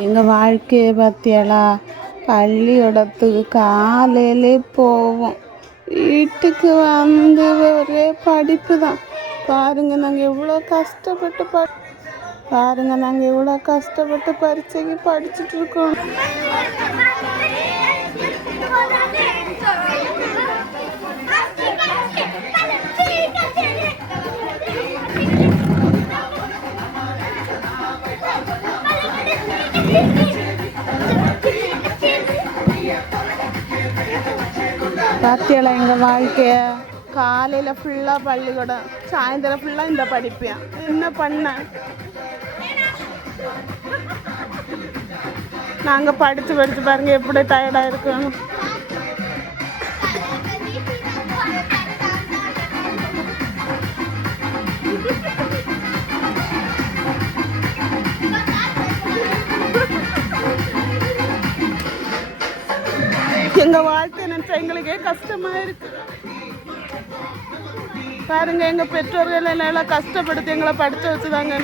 எங்கள் வாழ்க்கையை பற்றியலா பள்ளிக்கூடத்துக்கு காலையிலே போவோம். வீட்டுக்கு வந்து ஒரே படிப்பு தான். பாருங்கள் நாங்கள் எவ்வளோ கஷ்டப்பட்டு பரீட்சைக்கு படிச்சுட்ருக்கோம். பார்த்தியலா எங்கள் வாழ்க்கைய காலையில் ஃபுல்லாக பள்ளிக்கூடம், சாயந்தரம் ஃபுல்லாக இந்த படிப்பேன். என்ன பண்ண நாங்கள் படித்து பாருங்கள் எப்படி டயர்டாக இருக்கோம். எங்கள் வாழ்க்கை நினைச்சா எங்களுக்கே கஷ்டமாக இருக்கு. பாருங்க எங்கள் பெற்றோர்கள் எல்லாம் கஷ்டப்படுத்தி எங்களை படித்து வச்சுதாங்க.